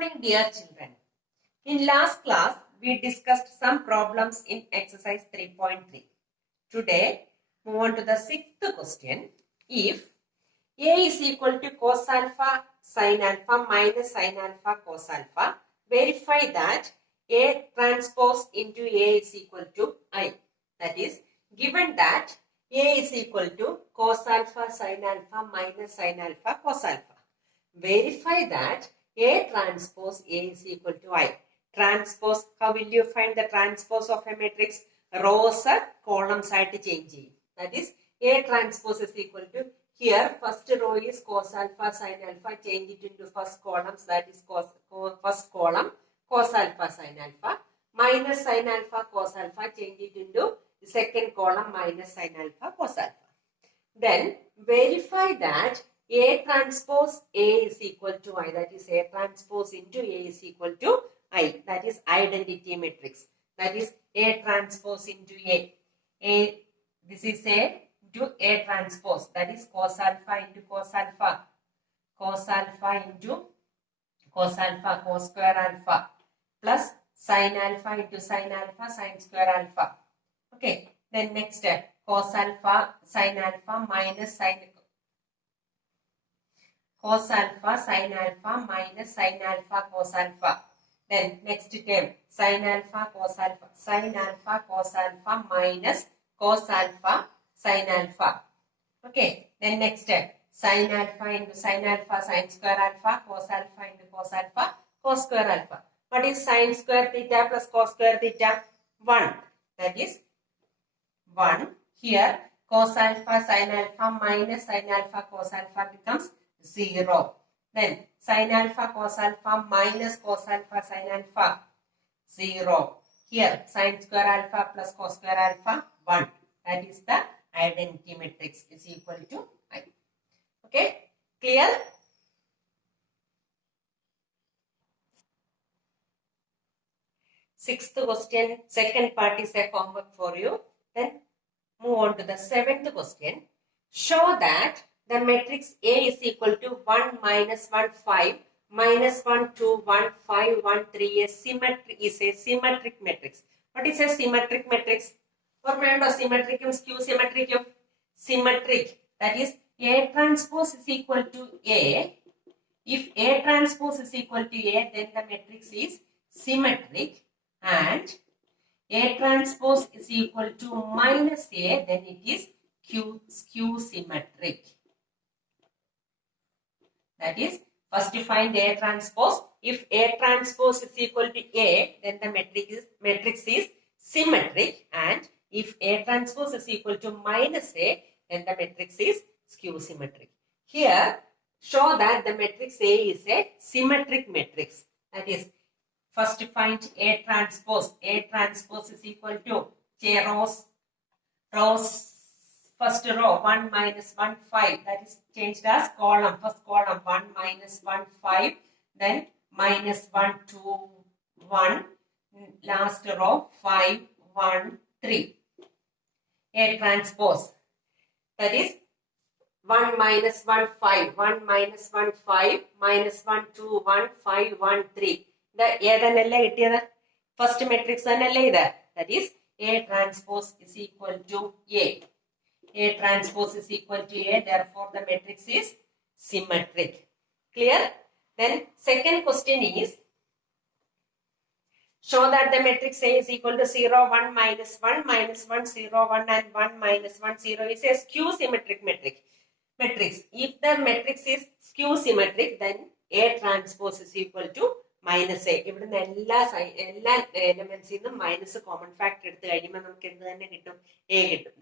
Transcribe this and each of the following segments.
morning, dear children. In last class, we discussed some problems in exercise 3.3. Today, move on to the sixth question. If A is equal to cos alpha sin alpha minus sin alpha cos alpha, verify that A transpose into A is equal to I. That is, given that A is equal to cos alpha sin alpha minus sin alpha cos alpha. Verify that A transpose A is equal to I. Transpose, how will you find the transpose of a matrix? Rows or columns ആയിട്ട് change ചെയ്യും. That is, A transpose is equal to, here first row is cos alpha sin alpha, change it into first columns, that is first column cos alpha sin alpha, minus sin alpha cos alpha, change it into the second column minus sin alpha cos alpha. Then verify that A transpose A is equal to I, that is A transpose into A is equal to I, that is identity matrix, that is A transpose into A. This is A into A transpose, that is cos alpha into cos alpha, cos alpha into cos alpha, cos square alpha, plus sin alpha into sin alpha, sin square alpha. Okay, then next step, cos alpha sin alpha minus sin cos alpha sin alpha minus sin alpha cos alpha. Then next term, sin alpha cos alpha minus cos alpha sin alpha. Okay, then next step, sin alpha into sin alpha sin square alpha, cos alpha into cos alpha cos square alpha. What is sin square theta plus cos square theta? 1. That is 1. Here cos alpha sin alpha minus sin alpha cos alpha becomes 0. Then sin alpha cos alpha minus cos alpha sin alpha 0. Here sin square alpha plus cos square alpha 1. That is the identity matrix is equal to I. Okay, clear? Sixth question, second part is a homework for you. Then move on to the seventh question. Show that the matrix A is equal to 1 minus 1 5 minus 1 2 1 5 1 3 is a symmetric matrix. What is a symmetric matrix? Or symmetric skew symmetric symmetric, that is A transpose is equal to A. If A transpose is equal to A, then the matrix is symmetric, and A transpose is equal to minus A, then it is skew symmetric. That is, first find A transpose. If A transpose is equal to A, then the matrix is symmetric, and if A transpose is equal to minus A, then the matrix is skew symmetric. Here, show that the matrix A is a symmetric matrix. That is, first find A transpose. A transpose is equal to rows. First row 1 minus 1 5, that is changed as column. First column 1 minus 1 5, then minus 1 2 1, last row 5 1 3. A transpose, that is 1 minus 1 5, 1 minus 1 5, minus 1 2 1 5 1 3. First matrix that is A transpose is equal to A. A transpose is equal to A, therefore the matrix is symmetric. Clear? Then second question is, show that the matrix A is equal to 0 1 minus 1 minus 1 0 1 and 1 minus 1 0 is a skew symmetric matrix. If the matrix is skew symmetric, then A transpose is equal to minus A. ഇവിടുന്ന് എല്ലാ എലമെന്റ്സിൽ നിന്നും minus common factor എടുത്തു കഴിയുമ്പോൾ നമുക്ക് എന്ത് തന്നെ കിട്ടും? A കിട്ടും.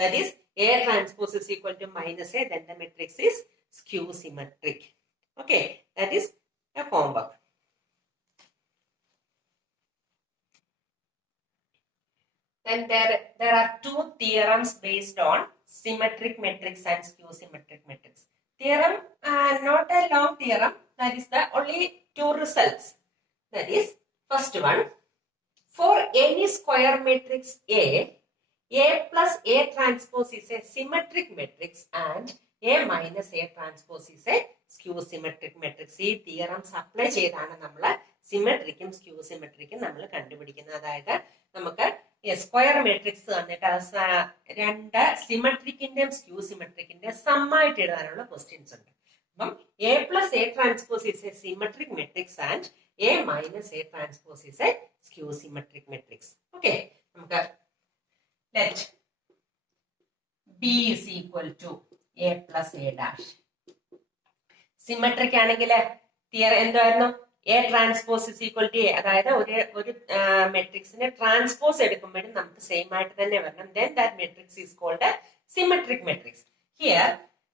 That is, A transpose is equal to minus A, then the matrix is skew symmetric. Okay, that is a homework. Then there are two theorems based on symmetric matrix and skew symmetric matrix. Theorem, not a long theorem, that is the only two results. That is, first one, for any square matrix A plus A transpose is a symmetric matrix and A minus A transpose is a skew symmetric matrix. ഈ theorems apply ചെയ്താണ് നമ്മൾ സിമെട്രിക്കും skew സിമെട്രിക്കും നമ്മൾ കണ്ടുപിടിക്കുന്നത്. അതായത് നമുക്ക് square matrix തന്നിട്ട് രണ്ട് സിമെട്രിക്കിന്റെയും skew സിമെട്രിക്കിന്റെ സമ്മായിട്ട് എഴുതാനുള്ള ക്വസ്റ്റ്യൻസ് ഉണ്ട്. അപ്പം A plus A transpose is a symmetric matrix and A minus A transpose is a skew symmetric matrix. Okay, നമുക്ക് let B is equal to A plus A dash. Symmetric ആണെങ്കിൽ തിയർ എന്തായിരുന്നു? A transpose is equal to A. അതായത് ഒരു മെട്രിക്സിന്റെ transpose എടുക്കുമ്പോഴും നമുക്ക് same ആയിട്ട് തന്നെ വരണം. Then that matrix is called symmetric matrix. Here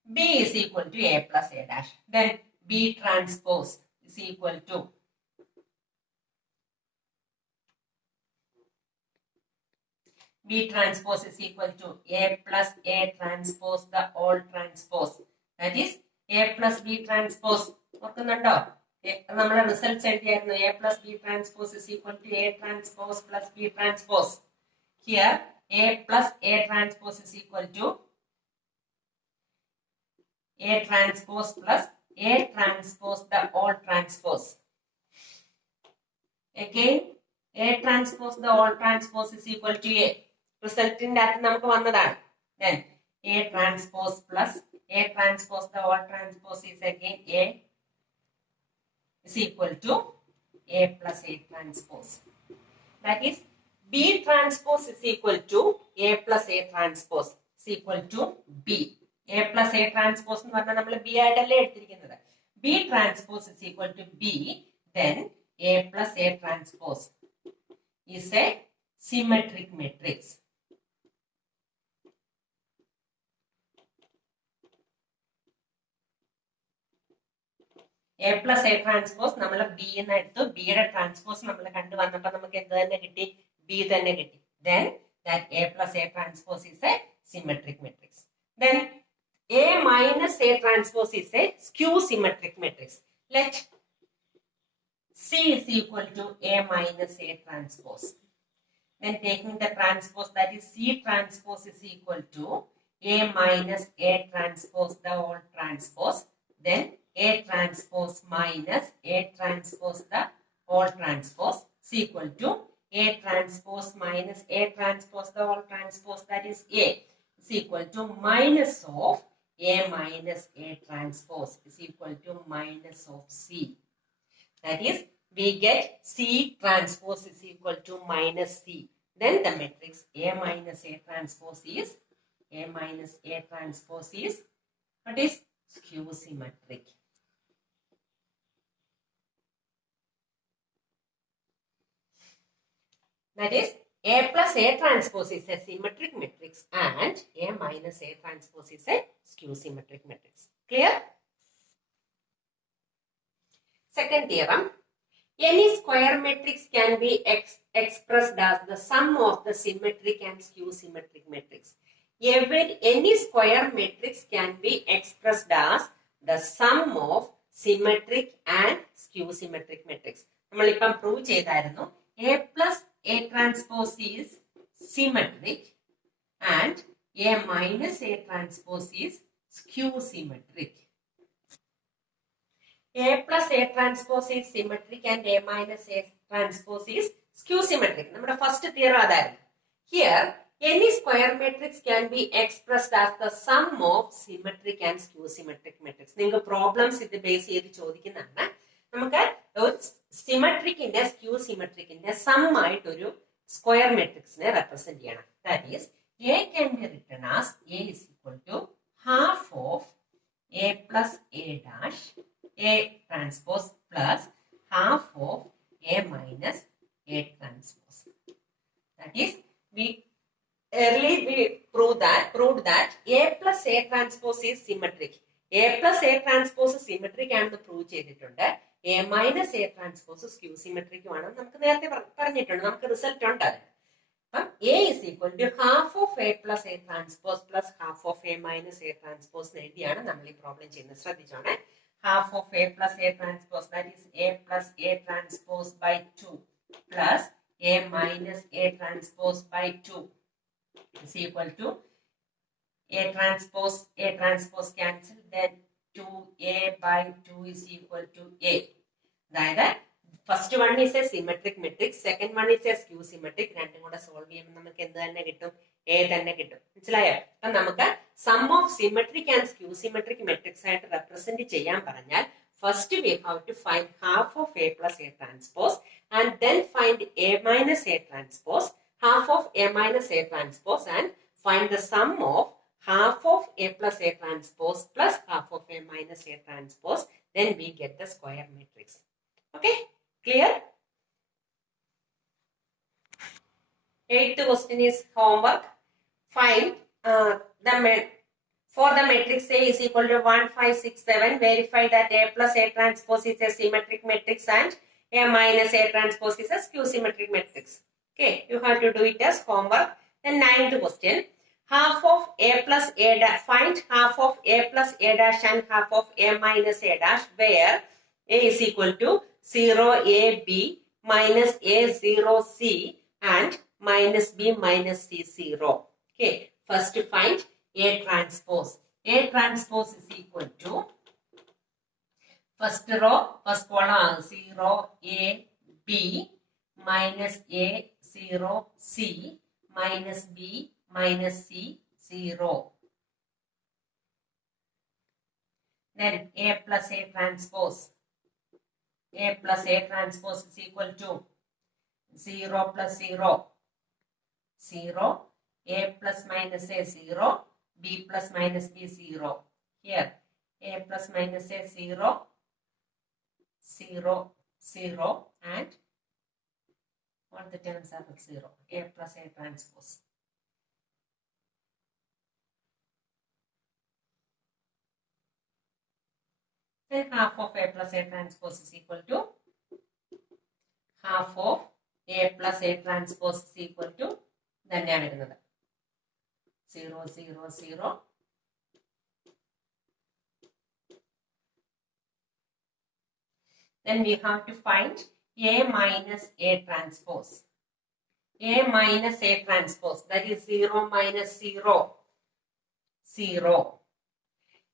B is equal to A plus A dash. Then B transpose is equal to B transpose is equal to A plus A transpose the all transpose. That is A plus B transpose. ഓർക്കുന്നുണ്ടോ? നമ്മുടെ results എഴുതിയായിരുന്നു. A plus B transpose is equal to A transpose plus B transpose. Here A plus A transpose is equal to A transpose plus A transpose the all transpose. Again, A transpose the all transpose is equal to A. Result in that നമുക്ക് വന്നതാണ്. Then A transpose plus A transpose the all transpose is again A is equal to A plus A transpose. That is B transpose is equal to A plus A transpose is equal to B. A plus A transpose എന്ന് പറഞ്ഞാൽ നമ്മൾ B ആയിട്ടല്ലേ എടുത്തിരിക്കുന്നത്. B transpose is equal to B, then A plus A transpose is a symmetric matrix. A plus A transpose നമ്മൾ B എന്ന് എടുത്തു. ബിയുടെ transpose നമ്മൾ കണ്ടു വന്നപ്പോൾ നമുക്ക് എന്ത് തന്നെ കിട്ടി? B തന്നെ കിട്ടി. Then that A plus A transpose is a symmetric matrix. Then A minus A transpose is a skew symmetric matrix. Let C is equal to A minus A transpose. Then taking the transpose, that is C transpose is equal to A minus A transpose the whole transpose. Then A transpose minus A transpose the whole transpose is equal to A transpose minus A transpose the whole transpose, that is A, is equal to minus of A minus A transpose is equal to minus of C. That is, we get C transpose is equal to minus C. Then the matrix A minus A transpose is what is skew symmetric. That is, A plus A transpose is a symmetric matrix and A minus A transpose is a skew symmetric matrix. Clear? Second theorem. Any square matrix can be expressed as the sum of the symmetric and skew symmetric matrix. Any square matrix can be expressed as the sum of symmetric and skew symmetric matrix. നമ്മളിപ്പം prove ചെയ്തായിരുന്നു. A plus A transpose is symmetric and A minus A transpose is skew symmetric. A plus A transpose is symmetric and A minus A transpose is skew symmetric. നമ്മുടെ first theorem അതായിരുന്നു. Here, any square matrix can be expressed as the sum of symmetric and skew symmetric matrix. നിങ്ങൾക്ക് problems ഇത് base ചെയ്ത് ചോദിക്കുന്നതാണ്. നമുക്ക് സിമെട്രിക്കിന്റെ skew സിമെട്രിക്കിന്റെ some ആയിട്ടൊരു square മെട്രിക്സിനെ represent ചെയ്യണം. That is A can be written as A is equal to half of A plus A dash A transpose plus half of A minus A transpose. That is, we proved that A plus A transpose is symmetric. A plus A transpose symmetric ആണെന്ന് prove ചെയ്തിട്ടുണ്ട്. A minus A transpose skew symmetric ആണെന്ന് നമുക്ക് നേരത്തെ പറഞ്ഞിട്ടുണ്ട്. നമുക്ക് result ഉണ്ട് അത്. അപ്പം A is equal to half of A plus A transpose plus half of A minus A transpose എഴുതിയാണ് നമ്മൾ ഈ പ്രോബ്ലം ചെയ്യുന്നത്. ശ്രദ്ധിച്ചോണേ. Half of A plus A transpose, that is A plus A transpose by 2 plus A minus A transpose by 2 is equal to A transpose cancel, then 2a by 2 is equal to a. അതായത് first one is A symmetric matrix, second one is A skew symmetric. രണ്ടും കൂടെ solve ചെയ്യുമ്പോൾ നമുക്ക് എന്ത് തന്നെ കിട്ടും? A തന്നെ കിട്ടും. മനസ്സിലായോ? അപ്പൊ നമുക്ക് sum of symmetric and skew symmetric matrix ആയിട്ട് റെപ്രസെന്റ് ചെയ്യാൻ പറഞ്ഞാൽ first we have to find half of A plus A transpose and then find A minus A transpose, half of A minus A transpose, and find the sum of half of A plus A transpose plus half of A minus A transpose. Then we get the square matrix. Okay, clear? Eighth question is homework. Find for the matrix A is equal to 1, 5, 6, 7. Verify that A plus A transpose is a symmetric matrix and A minus A transpose is a skew symmetric matrix. Okay, you have to do it as homework. Then ninth question, half of A plus A dash, find half of A plus A dash and half of A minus A dash where A is equal to 0AB minus A0C and minus B minus C0. Okay, first find A transpose. A transpose is equal to, first row, first column 0AB minus A0 C minus B minus C 0. Then A plus A transpose. A plus A transpose is equal to 0 plus 0. 0. A plus minus A 0. B plus minus B 0. Here A plus minus A 0. 0. 0 and all the terms are 0. A plus A transpose. Then half of A plus A transpose is equal to, half of A plus A transpose is equal to, തന്നെയാണ് വരുന്നത് 0, 0, 0. Then we have to find A minus A transpose. A minus A transpose, that is 0 minus 0. 0.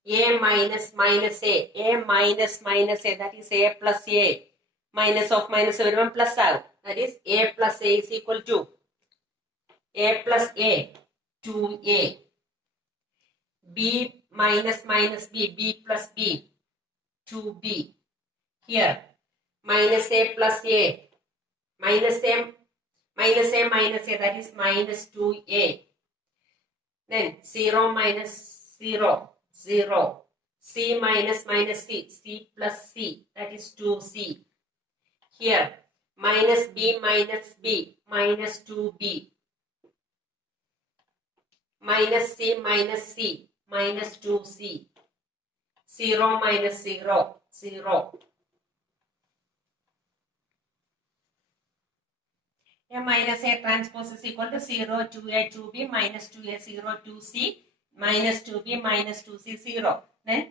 A minus minus A. A minus minus A, that is A plus A. Minus of minus വരുമ്പോൾ plus ആകും. That is A plus A is equal to A plus A, 2A. B minus minus B, B plus B, 2B. Here, minus A plus A, minus A, minus A minus A, that is minus 2A. Then 0 minus 0, 0. C minus minus C, C plus C, that is 2C. Here, minus B minus B, minus 2B. Minus C minus C, minus 2C. 0 minus 0, 0. A minus A transpose is equal to 0, 2A, 2B, minus 2A, 0, 2C, minus 2B, minus 2C, 0. Then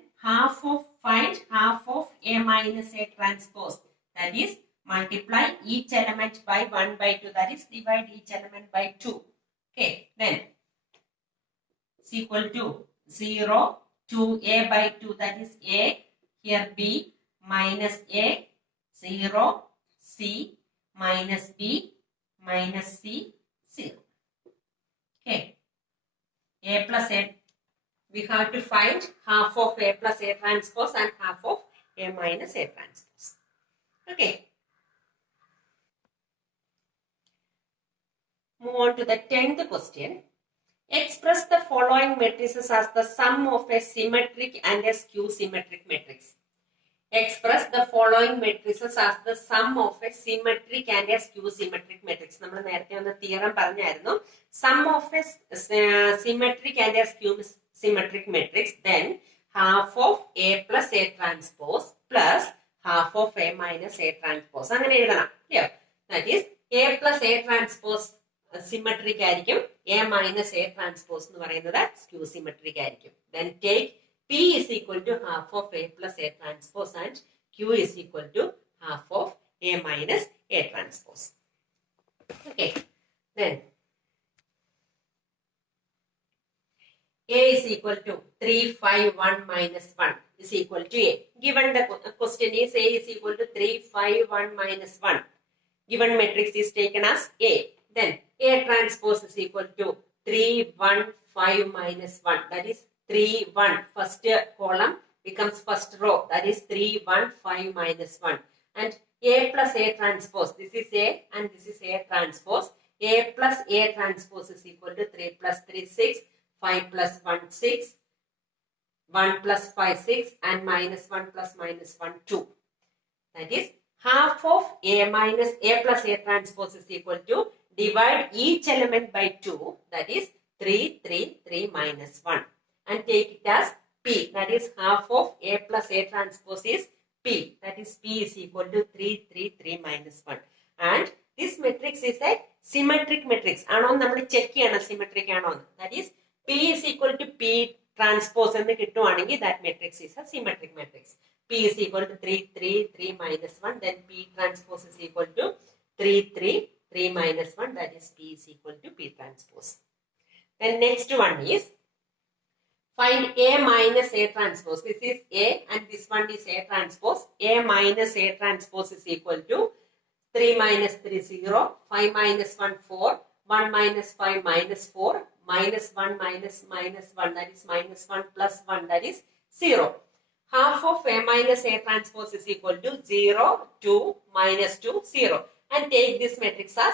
find half of A minus A transpose. That is, multiply each element by 1 by 2. That is, divide each element by 2. Okay, then is equal to 0, 2A by 2. That is A. Here B minus A, 0, C minus B minus C 0. Okay. A plus A. We have to find half of A plus A transpose and half of A minus A transpose. Okay. Move on to the 10th question. Express the following matrices as the sum of a symmetric and a skew symmetric matrix. Express the following matrices as the sum of a symmetric and a skew symmetric matrix. നമ്മൾ നേരത്തെ ഒന്ന് theorem പറഞ്ഞായിരുന്നു. Sum of a symmetric and a skew symmetric matrix, then half of A plus A transpose plus half of A minus A transpose. അങ്ങനെ എഴുതണം. That is, A plus A transpose symmetric ആയിരിക്കും. A minus A transpose എന്ന് പറയുന്നത് skew symmetric ആയിരിക്കും. Then take P is equal to half of A plus A transpose and Q is equal to half of A minus A transpose. Okay. Then A is equal to 3, 5, 1 minus 1 is equal to A. Given the question is A is equal to 3, 5, 1 minus 1. Given matrix is taken as A. Then A transpose is equal to 3, 1, 5 minus 1. That is 3, 1. First column becomes first row. That is 3, 1, 5 minus 1. And A plus A transpose. This is A and this is A transpose. A plus A transpose is equal to 3 plus 3, 6. 5 plus 1, 6. 1 plus 5, 6. And minus 1 plus minus 1, 2. That is half of A minus A plus A transpose is equal to divide each element by 2. That is 3, 3, 3 minus 1. And take it as P. That is half of A plus A transpose is P. That is P is equal to 3, 3, 3 minus 1. And this matrix is a symmetric matrix. Check symmetric. That is P is equal to P transpose and that matrix is a symmetric matrix. P is equal to 3, 3, 3 minus 1. Then P transpose is equal to 3, 3, 3 minus 1. That is P is equal to P transpose. Then next one is find A minus A transpose. This is A and this one is A transpose. A minus A transpose is equal to 3 minus 3, 0. 5 minus 1, 4. 1 minus 5 minus 4. Minus 1 minus minus 1. That is minus 1 plus 1. That is 0. Half of A minus A transpose is equal to 0, 2, minus 2, 0. And take this matrix as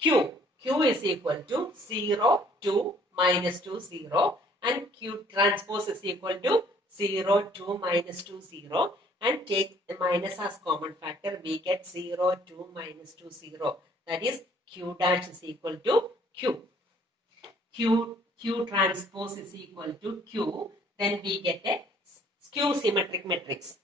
Q. Q is equal to 0, 2, minus 2, 0. And Q transpose is equal to 0, 2, minus 2, 0. And take the minus as common factor. We get 0, 2, minus 2, 0. That is Q dash is equal to Q. Q transpose is equal to Q. Then we get a skew symmetric matrix.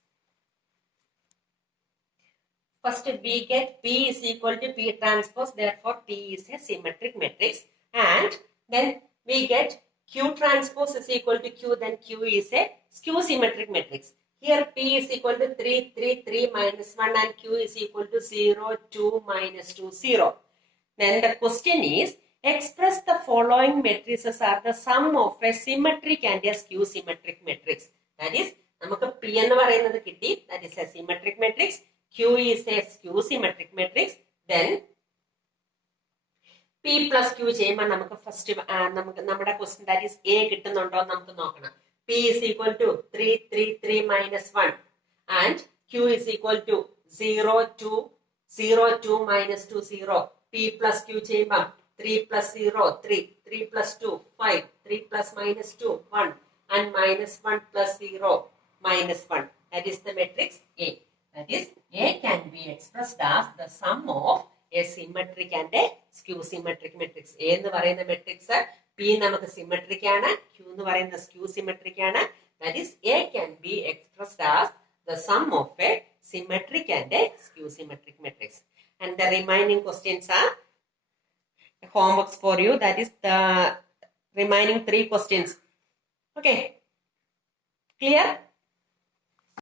First we get P is equal to P transpose. Therefore P is a symmetric matrix. And then we get Q transpose is equal to Q. Then Q is a skew symmetric matrix. Here P is equal to 3, 3, 3 minus 1 and Q is equal to 0, 2, minus 2, 0. Then the question is, express the following matrices are the sum of a symmetric and a skew symmetric matrix. That is, P that is a symmetric matrix. Q is a skew symmetric matrix. Then P plus Q first question that is A P is equal to 3, 3, 3 minus 1 and Q is equal to 0, 2, 0, 2 minus 2, 0. P plus Q 3 plus 0, 3, 3 plus 2, 5, 3 plus minus 2, 1 and minus 1 plus 0, minus 1. That is the matrix A. That is, A can be expressed as the sum of a symmetric and a skew symmetric matrix. A in the matrix, P namak symmetric and Q in the skew symmetric and that is, A can be expressed as the sum of a symmetric and a skew symmetric matrix. And the remaining questions are homeworks for you. That is the remaining 3 questions. Okay. Clear?